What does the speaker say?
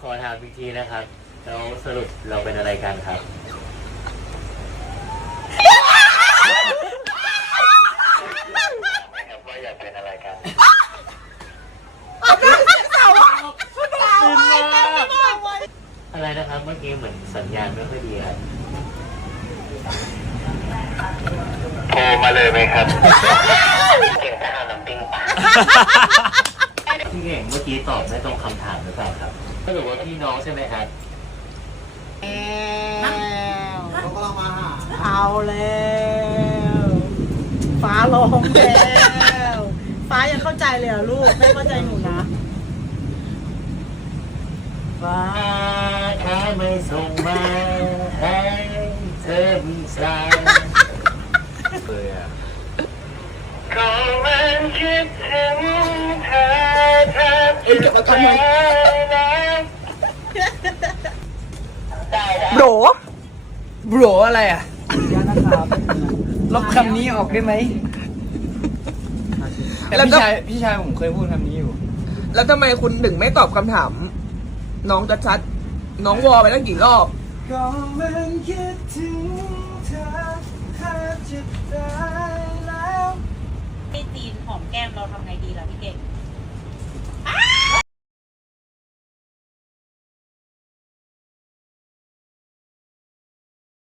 ขอถามอีกทีนะครับแล้วสรุปเราเป็นอะไรกันครับ ว่าอยากเป็นอะไรกัน อะไรนะครับเมื่อกี้เหมือนสัญญาณไม่ค่อยดีครับโทรมาเลยไหมครับ เก่งทหารน้ำปิ้งปะพี่เก่งเมื่อกี้ตอบไม่ตรงคำถามหรือเปล่าครับ สรุปว่าพี่น้องใช่ไหมครับเขากำลังมาหาเอาแล้วฟ้าร้องแล้วฟ้ายังเข้าใจเลยเหรอลูกไม่เข้าใจหนูนะฟ้าถ้าไม่ส่งมาให้เธอมีสายเลยอะก็มันคิดถึงเธอแทบจะตายแล้วโบร โบรอะไรอะลบคำนี้ออกได้ไหมแต่แล้วพี่ก็ ชายพี่ชายผมเคยพูดคำนี้อยู่ แล้วทำไมคุณถึงไม่ตอบคำถาม น้องชัดๆน้องวอไปตั้งกี่รอบ ก็มันคิดถึงเธอแทบจะตายแล้ว ไอ้ตีนหอมแก้มเราทำไงดีล่ะพี่เก่ง นี่จะเอาจริงเขาไ